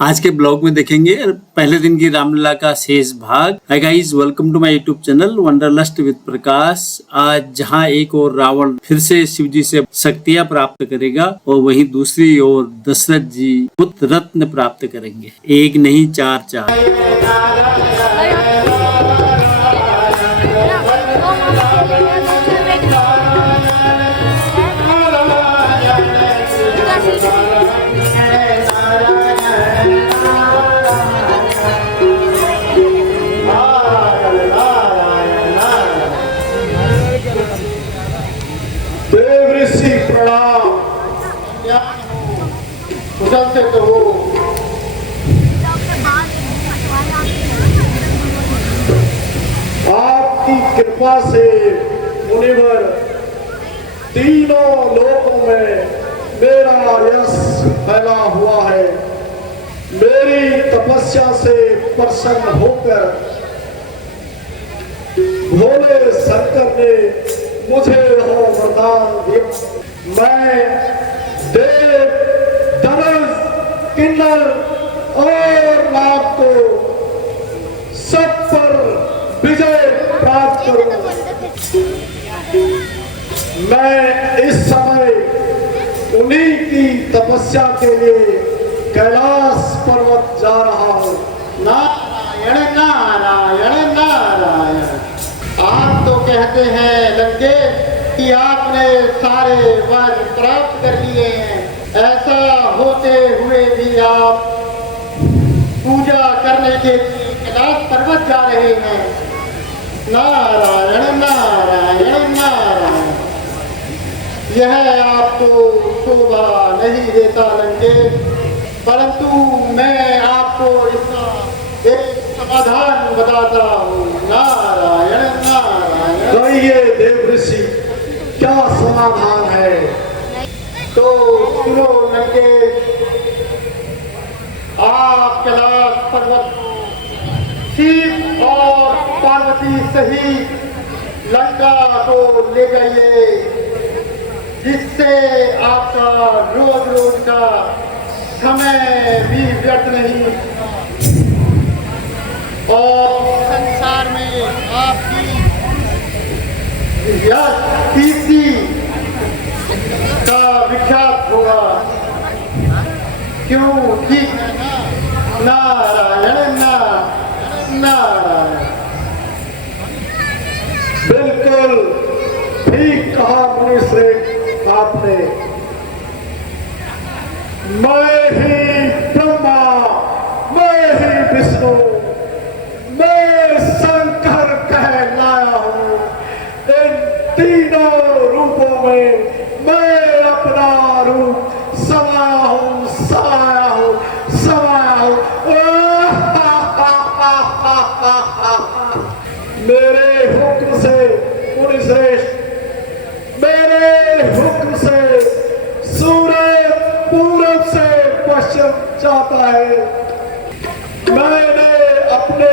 आज के ब्लॉग में देखेंगे पहले दिन की रामलीला का शेष भाग। Hi guys, welcome to my YouTube channel wanderlust with Prakash. आज जहां एक और रावण फिर से शिव जी से शक्तियां प्राप्त करेगा और वहीं दूसरी ओर दशरथ जी पुत्र रत्न प्राप्त करेंगे। एक नहीं चार। कुशल से तो वो आपकी कृपा से मुनिवर तीनों लोकों में मेरा यश फैला हुआ है। मेरी तपस्या से प्रसन्न होकर भोले शंकर ने मुझे वह वरदान दिया। मैं देव, धनुष, किन्नर और नाग को सब पर विजय प्राप्त करूं। मैं इस समय उन्हीं की तपस्या के लिए कैलाश पर्वत जा रहा हूं। नारायण नारायण नारायण। आप तो कहते हैं लंके कि आपने सारे वर प्राप्त कर लिए हैं, ऐसा होते हुए भी आप पूजा करने के लिए कैलाश पर्वत जा रहे हैं। नारायण नारायण नारायण। यह आपको शोभा नहीं देता लंके, परंतु मैं आपको इसका एक समाधान बताता हूँ। नारायण नारायण। कहिए देव ऋषि, क्या समाधान है? तो सुनो लंके, आप कैलाश पर्वत शिव और पार्वती सहित लंका को ले जाइए, जिससे आपका रोज रोज का समय भी व्यर्थ नहीं और संसार में आपकी कीर्ति का विख्यात होगा। क्यों? ठीक है ना? नारायण नारायण। बिल्कुल ठीक कहा मुनिश्रेष्ठ आपने। मैं ही ब्रह्मा, मैं ही विष्णु, मैं शंकर कहलाया हूँ। इन तीनों रूपों में मैं अपना रूप समाया हूँ, समाया हूँ, समाया हूँ। मेरे हुक्म से मुनिश्रेष्ठ, मेरे हुक्म से सूरज पूरब से पश्चिम जाता है। मैंने अपने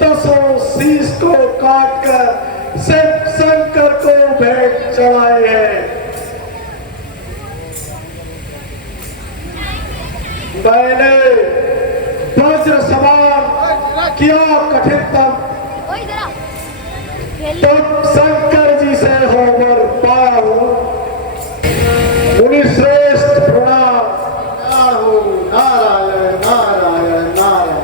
10 शीश को काटकर शिव शंकर को भेंट चढ़ाए हैं। मैंने वज्र सवार किया कठिनतम, तब शंकर जी से होकर पाया हूँ। मुनिश्रेष्ठ प्रणाम। नारायण नारायण नारायण।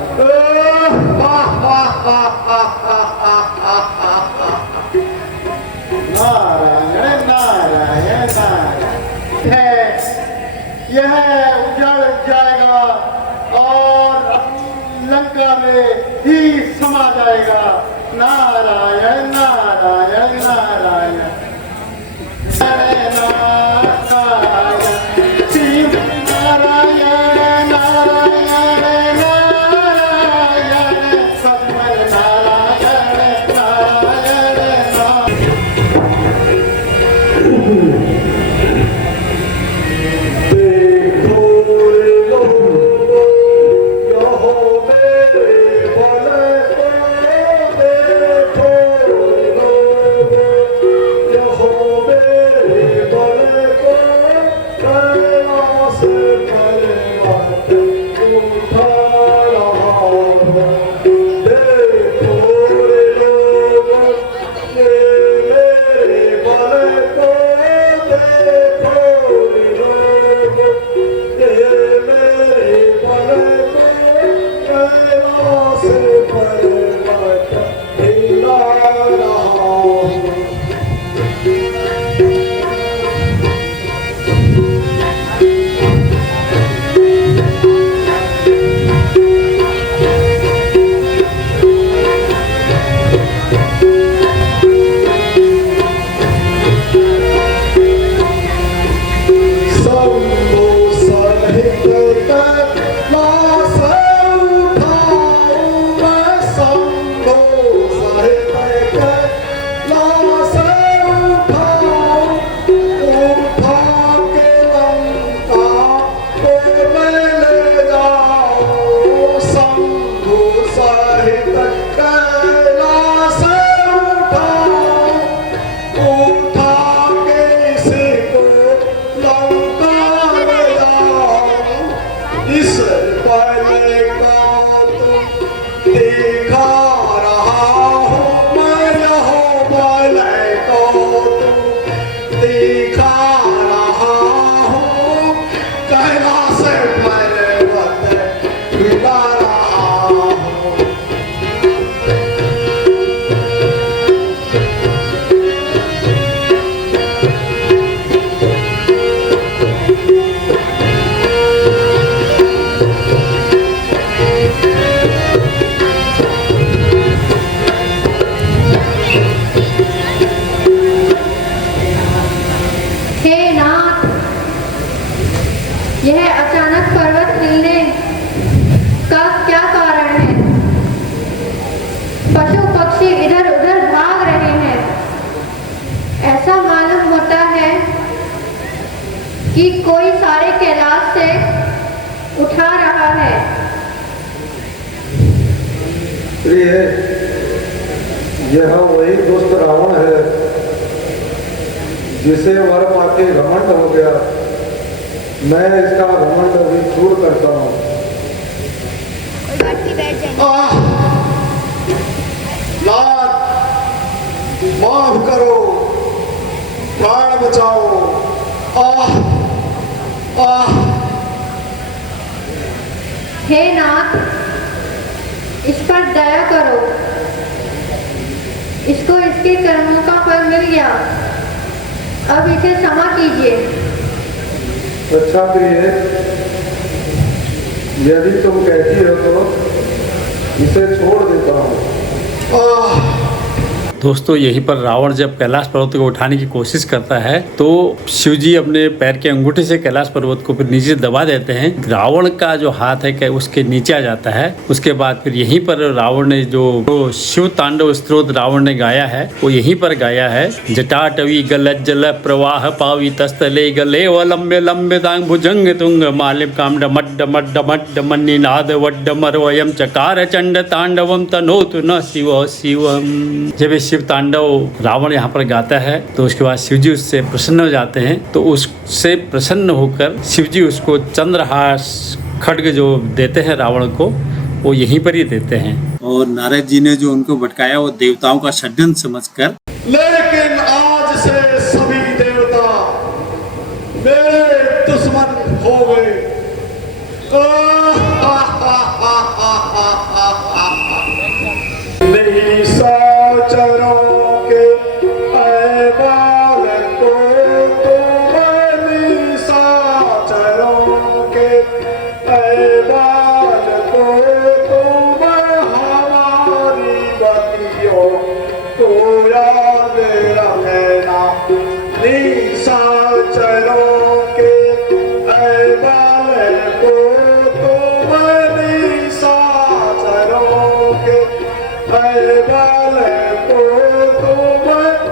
नारायण नारायण नारायण। यह उजड़ जाएगा और लंका में ही समा जाएगा। नारायण नारायण नारायण शिव नारायण नारायण नारायण सतमल नारायण नारायण। देखो मेरे बोले देखो पहले को तुम देखा रहा हो, मैं यहो पहले को तुम देखा रहा हूँ, कैलाश पर्वत हिला रहा हूँ। हे नाथ, यह अचानक पर्वत हिलने का क्या कारण है? पशु पक्षी इधर उधर भाग रहे हैं। ऐसा मालूम होता है कि कोई सारे कैलाश से उठा रहा है। प्रिय, यह वही दुष्ट रावण है जिसे वर पाके घमंड हो गया। मैं इसका घमंड अभी दूर करता हूँ। लात, माफ करो, प्राण बचाओ। आह आह। हे नाथ, इस पर दया करो। इसको इसके कर्मों का फल मिल गया, अब इसे क्षमा कीजिए। अच्छा प्रिय, यदि तुम कहती हो तो इसे छोड़ देता हूँ। दोस्तों, यहीं पर रावण जब कैलाश पर्वत को उठाने की कोशिश करता है तो शिव जी अपने पैर के अंगूठे से कैलाश पर्वत को फिर नीचे दबा देते हैं। रावण का जो हाथ है उसके नीचे आ जाता है। उसके बाद फिर यहीं पर रावण ने जो शिव तांडव स्तोत्र रावण ने गाया है वो यहीं पर गाया है। जटाटवी गलज्जल प्रवाह पावी तस्तले गले व लंबे लंबे दांग भुजंग तुंग मालिम काम डमड मड मड मन्निनाद वड्ड मरवयम चकार चंड तांडवम तनोतु न शिव शिवम। जब शिव तांडव रावण यहाँ पर गाता है तो उसके बाद शिवजी उससे प्रसन्न हो जाते हैं। तो उससे प्रसन्न होकर शिवजी उसको चंद्रहास खड्ग जो देते हैं रावण को, वो यहीं पर ही देते हैं। और नारद जी ने जो उनको भटकाया वो देवताओं का षड्यंत्र समझकर, लेकिन आज से सभी देवता मेरे दुश्मन हो गए। नहीं साचरों के ऐबाल को तुम, नहीं साचरों के ऐबाल को तुम, हमारी बतियों को याद रखना। निशाचरों के ऐबाल को तुम, निशाचरों के ऐबाल को तुम,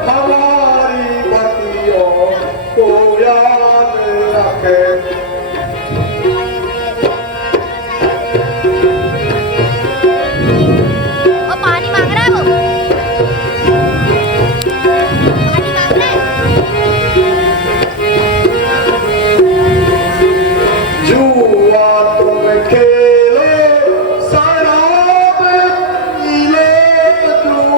हमारी बतियों को याद रखना। और पानी मांग रहा है वो, पानी मांग रहा है। जुआ तुम खेलो, शराब पी लो तुम,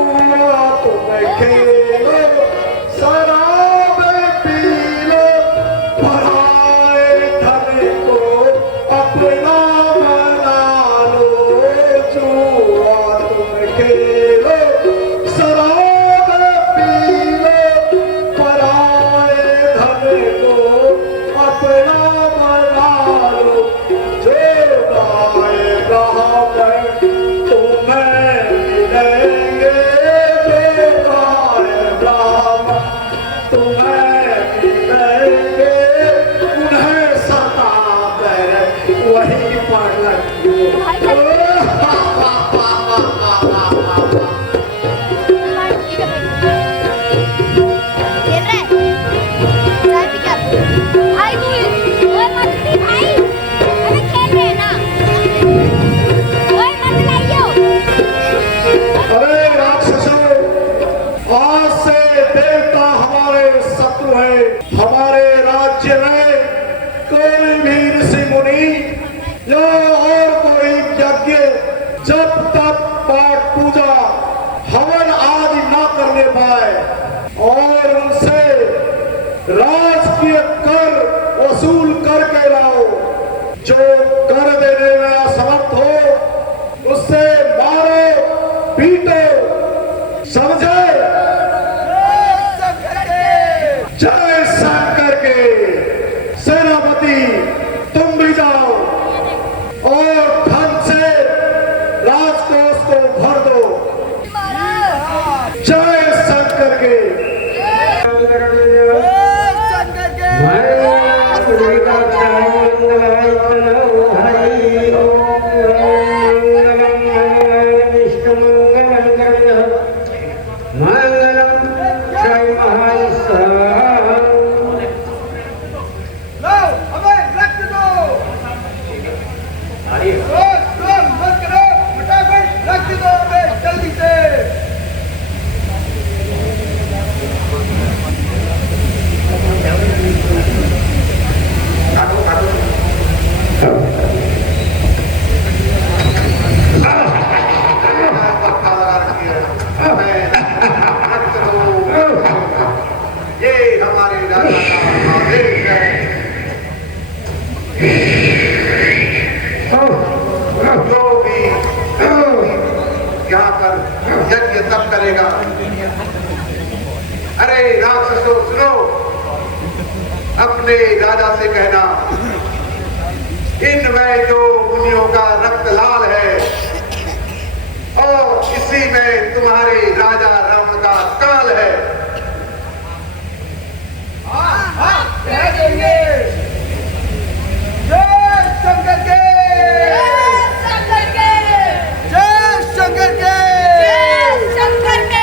मत करो, फटाफट रख दो हमें जल्दी से। ये हमारे राजा का आदेश है। जो भी यहाँ पर यज्ञ तब करेगा। अरे राक्षसों सुनो, अपने राजा से कहना इनमें जो मुनियों का रक्त लाल है और इसी में तुम्हारे राजा राम का काल है। कह देंगे जय शंकर के, शंकर के, जय शंकर के, शंकर के।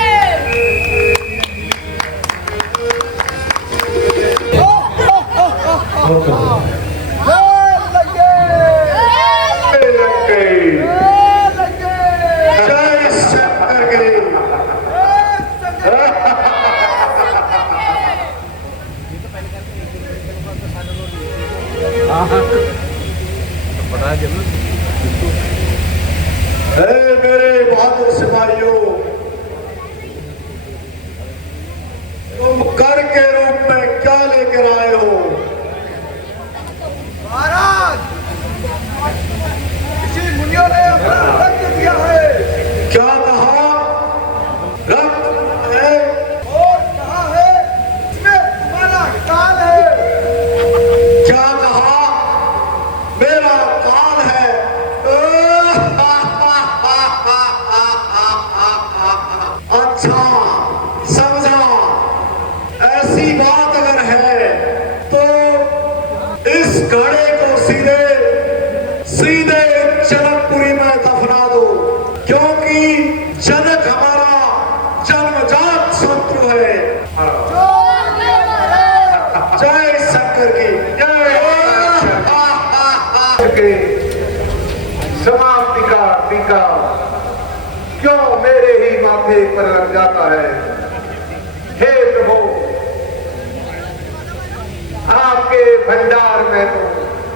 मेरे बहादुर सिपाहियों, तुम कर के रूप में क्या लेकर आए हो? महाराज, किसी मुनियों ने अपना रक्त दिया है। क्या कहा? रक्त है और कहा है इसमें तुम्हारा काल है। क्या कहा? मेरा काल है। अच्छा समझा। ऐसी बात अगर है तो इस घड़े को सीधे सीधे जनकपुरी में दफना दो, क्योंकि जनक हमारा जन्मजात शत्रु है। जय शंकर की जय। समाप्ति का टीका क्यों मेरे ही माथे पर लग जाता है? हे प्रभु, आपके भंडार में तो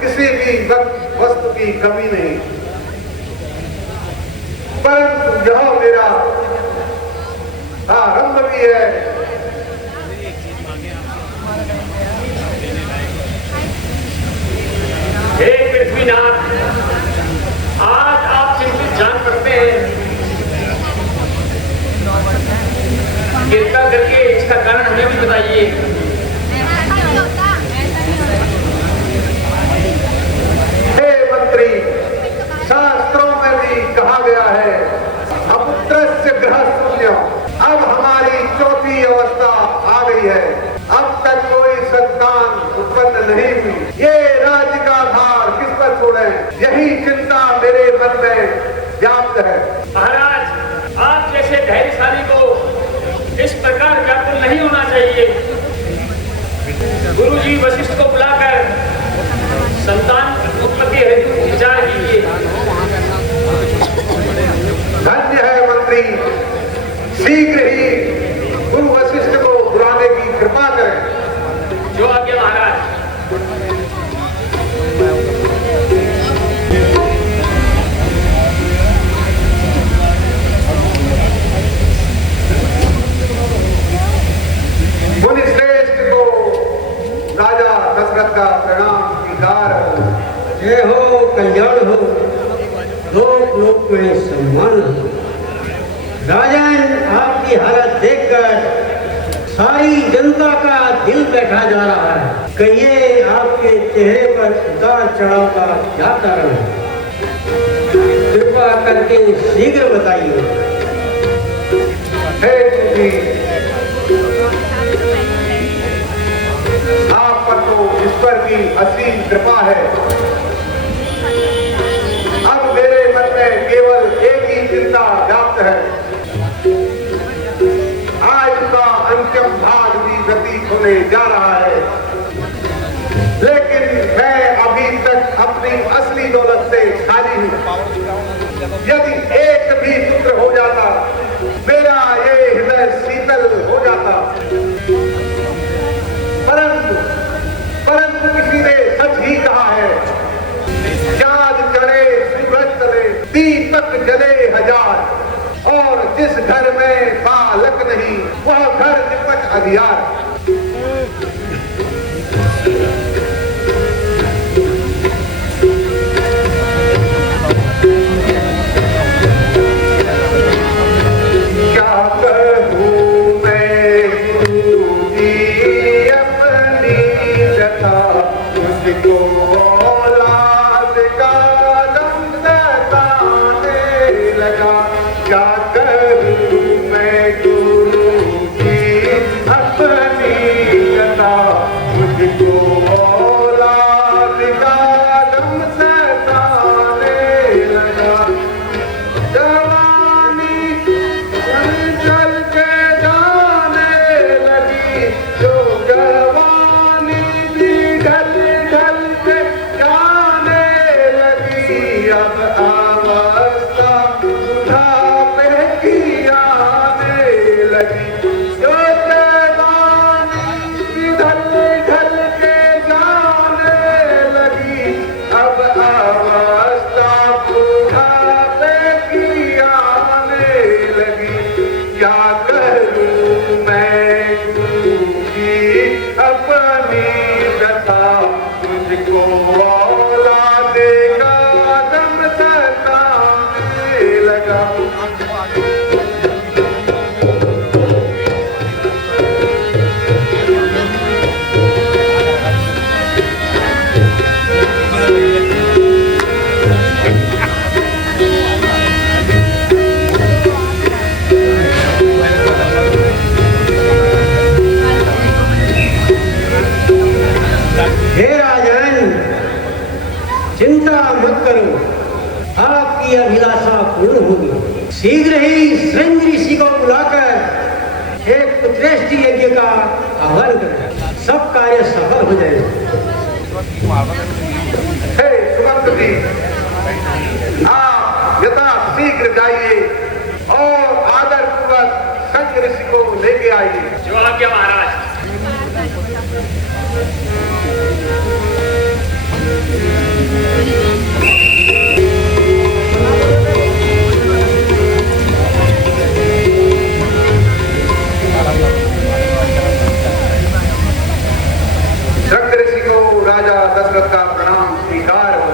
किसी भी वस्तु की कमी नहीं, परंतु यह मेरा आरंभ भी है। हे पृथ्वीनाथ, आज आप चिंतित जान पड़ते हैं। कृपा करके इसका कारण हमें भी बताइए। हे मंत्री, शास्त्रों में भी कहा गया है अपुत्रस्य गृहस्थुल्यम्। अब हमारी चौथी अवस्था आ गई है। अब तक कोई संतान उत्पन्न नहीं हुई। ये राज्य का भार किस पर छोड़ें, यही चिंता मेरे मन में व्याप्त है। महाराज, आप जैसे धैर्यशाली को इस प्रकार व्याकुल नहीं होना चाहिए। गुरुजी वशिष्ठ को बुलाकर संतान उत्पत्ति हेतु विचार कीजिए। धन्य है मंत्री, शीघ्र ही गुरु वशिष्ठ को बुलाने की कृपा करें। जो आज्ञा महाराज। मुनिश्रेष्ठ को राजा दशरथ का प्रणाम स्वीकार हो। जय हो, कल्याण हो, लोक लोक में सम्मान हो। राजन, आपकी हालत देखकर सारी जनता का दिल बैठा जा रहा है। कहिए, आपके चेहरे पर उतार चढ़ाव का क्या कारण है? कृपा करके शीघ्र बताइए। हे गुरुजी, आप पर तो ईश्वर की असीम कृपा है। अब मेरे मन में केवल एक ही चिंता व्याप्त है। आज का अंतिम भाग भी व्यतीत होने जा रहा है, लेकिन मैं अभी तक अपनी असली दौलत से खाली दीपक जले हजार और जिस घर में बालक नहीं वह घर निपट अधियार। चिंता मत करो, आपकी अभिलाषा पूर्ण होगी। शीघ्र ही श्रृंग ऋषि को बुलाकर एक पुत्रेष्टि यज्ञ का आह्वान करें, सब कार्य सफल हो जाएगा। हे सुमंत जी, आप यथा शीघ्र जाइए और आदर पूर्वक श्रृंग ऋषि को लेके आइए। जो आज्ञा महाराज। श्रृंग ऋषि को राजा दशरथ का प्रणाम स्वीकार हो।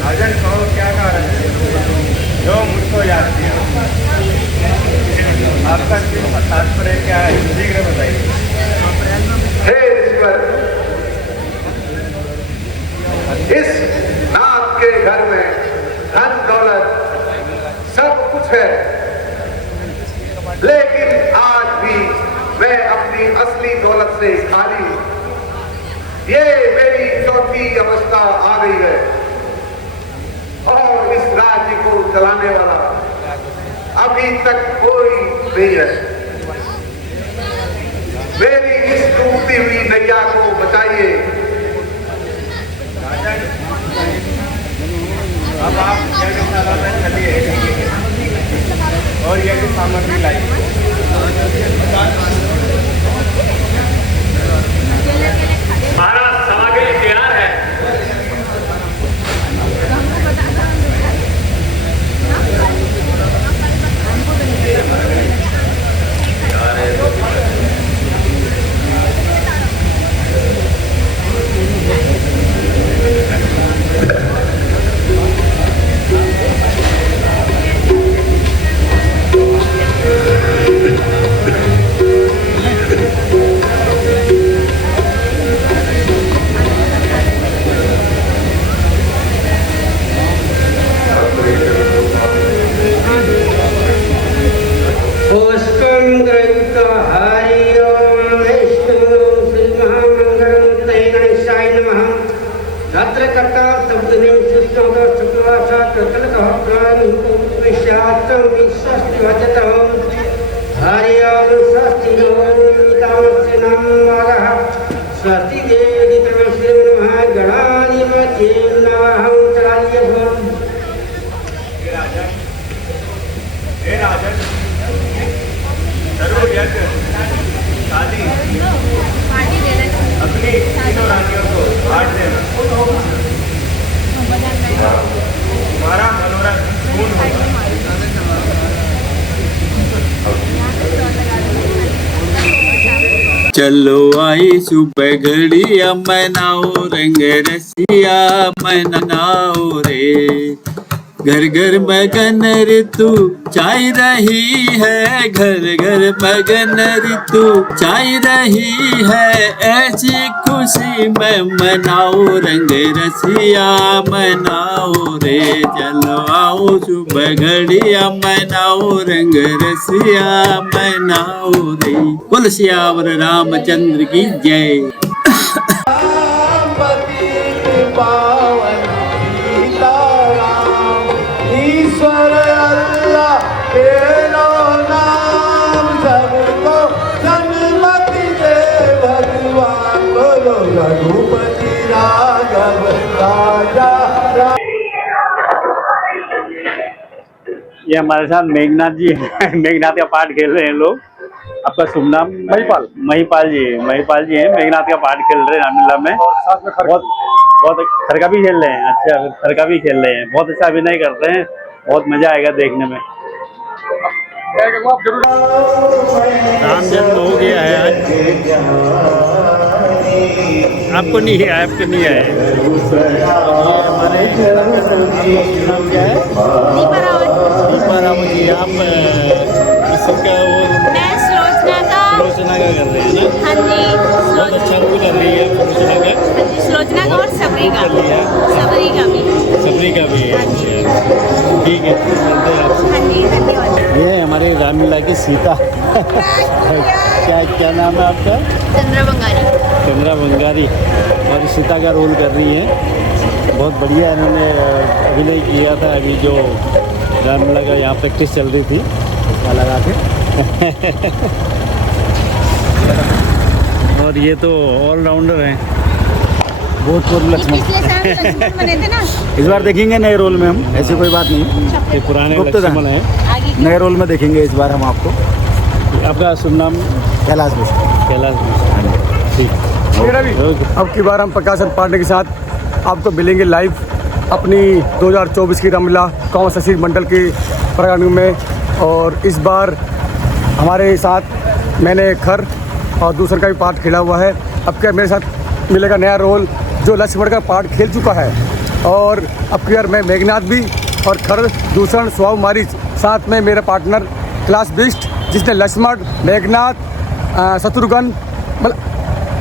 राजन कहो क्या कारण है जो मुझको याद किया? आपका तात्पर्य क्या है, शीघ्र बताइए। हे ईश्वर, इस नाथ के घर में धन दौलत सब कुछ है, लेकिन आज भी मैं अपनी असली दौलत से खाली हूं। ये मेरी चौथी अवस्था आ गई है और इस राज्य को चलाने वाला अभी तक कोई नहीं है। मेरी इस डूबती हुई नैया को बचाइए। अब आप यज्ञशाला में चलिए और यज्ञ सामग्री लाइए। महाराज सामग्री तैयार है। अपनी तीनों रानियों को चलो आई सुबह घड़िया मनाओ रंग रसिया मनाओ रे। घर घर मगन ऋतु चाह रही है, घर घर मगन ऋतु चाह रही है। ऐसी खुशी में मनाओ रंग रसिया मनाओ रे। चलो आओ सुबह घड़िया मनाओ रंग रसिया मनाओ रे। बोल सियावर रामचंद्र की जय। पावन सीताराम ईश्वर अल्लाह तेरो नाम सबको सन्मति दे भगवान। बोलो रघुपति राघव राजा राम। ये हमारे साथ मेघनाथ जी हैं। मेघनाथ का पाठ खेल रहे हैं लोग। आपका शुभ नाम? महिपाल जी हैं। मेघनाथ का पाठ खेल रहे हैं रामलीला में। बहुत खरका भी खेल रहे हैं। अच्छा, खरका भी खेल रहे हैं। बहुत अच्छा अभिनय कर रहे हैं। बहुत मजा आएगा देखने में। राम जन्म हो गया है आज। आपको नहीं है? आपको नहीं है? हमारे नाम क्या है? दीपा रावत जी। आप इसका वो सुलोचना का कर रहे हैं ना? हाँ जी, बहुत अच्छा रोल कर रही है सुलोचना का। सुलोचना का और सबरी का भी। सबरी का भी है। ठीक है, मिलते हैं आपसे। हाँ जी, धन्यवाद। ये हमारी रामलीला की सीता। क्या नाम है आपका? चंद्रा बंगारी। और सीता का रोल कर रही हैं। बहुत बढ़िया इन्होंने अभिनय किया था। अभी जो रामलीला का यहाँ प्रैक्टिस चल रही थी लगा के। और ये तो ऑलराउंडर हैं। बहुत लक्ष्मण बने थे ना। इस बार देखेंगे नए रोल में हम, ऐसी कोई बात नहीं। ये पुराने गुप्तधन लक्ष्मण हैं। नए रोल में देखेंगे इस बार हम आपको। आपका शुभ नाम? कैलाश मिश्र। कैलाश मिश्र। ठीक। अब की बार हम प्रकाशन पांडे के साथ आपको मिलेंगे लाइव अपनी 2024 की रामलीला कांवड़ शशि मंडल की प्रांगण में। और इस बार हमारे साथ मैंने खर और दूसरा का भी पार्ट खेला हुआ है। अब क्या मेरे साथ मिलेगा नया रोल जो लक्ष्मण का पार्ट खेल चुका है। और अब की बार मैं मेघनाथ भी और खर दूषण स्वाव मारिच साथ में मेरा पार्टनर क्लास बिस्ट जिसने लक्ष्मण मेघनाथ शत्रुघ्न मतलब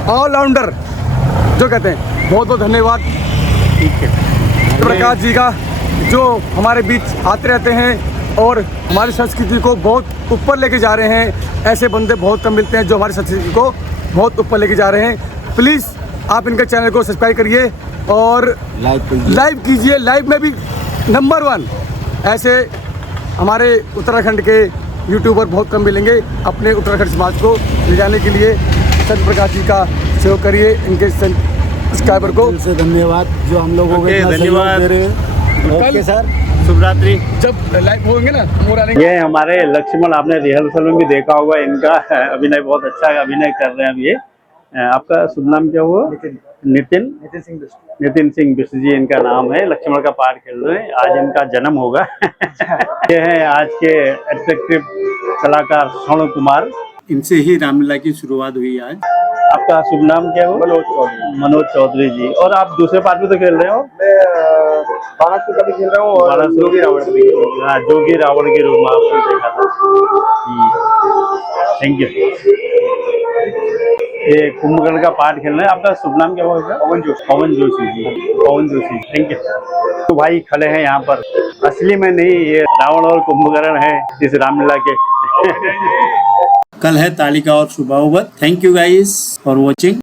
ऑलराउंडर जो कहते हैं। बहुत बहुत धन्यवाद प्रकाश जी का जो हमारे बीच आते रहते हैं और हमारी संस्कृति को बहुत ऊपर लेके जा रहे हैं। ऐसे बंदे बहुत कम मिलते हैं जो हमारी संस्कृति को बहुत ऊपर लेके जा रहे हैं। प्लीज़ आप इनके चैनल को सब्सक्राइब करिए और लाइव कीजिए। लाइव में भी नंबर 1 ऐसे हमारे उत्तराखंड के यूट्यूबर बहुत कम मिलेंगे। अपने उत्तराखंड समाज को ले जाने के लिए सत्य प्रकाश जी का सहयोग करिए। इनके सब्सक्राइबर को से धन्यवाद जो हम लोगों को इतना सहयोग दे रहे हैं। ओके सर, शुभ रात्रि। जब लाइव होंगे ना ये हमारे लक्ष्मण, आपने रिहर्सल में भी देखा होगा। इनका अभिनय बहुत अच्छा अभिनय कर रहे हैं अब ये। आपका शुभ नाम क्या हुआ? नितिन सिंह बिष्ट जी इनका नाम है। लक्ष्मण का पाठ खेल रहे हैं। आज इनका जन्म होगा। ये हैं आज के अट्रैक्टिव कलाकार स्वर्ण कुमार। इनसे ही रामलीला की शुरुआत हुई आज। आपका शुभ नाम क्या है? मनोज चौधरी जी। और आप दूसरे पार्ट में तो खेल रहे हो? मैं बाणासुर का भी खेल रहा हूँ और जोगी रावण का भी खेल रहा हूँ। हाँ, जोगी रावण के रूप में आपको देखा था। Thank you. ये कुंभकर्ण का पार्ट खेल रहे हैं। आपका शुभ नाम क्या होगा? पवन जोशी जी। पवन जोशी, थैंक यू। तो भाई खड़े हैं यहाँ पर। असली में नहीं, ये रावण और कुंभकर्ण है इस रामलीला के। कल है तालिका और शुभावत। Thank you guys for watching.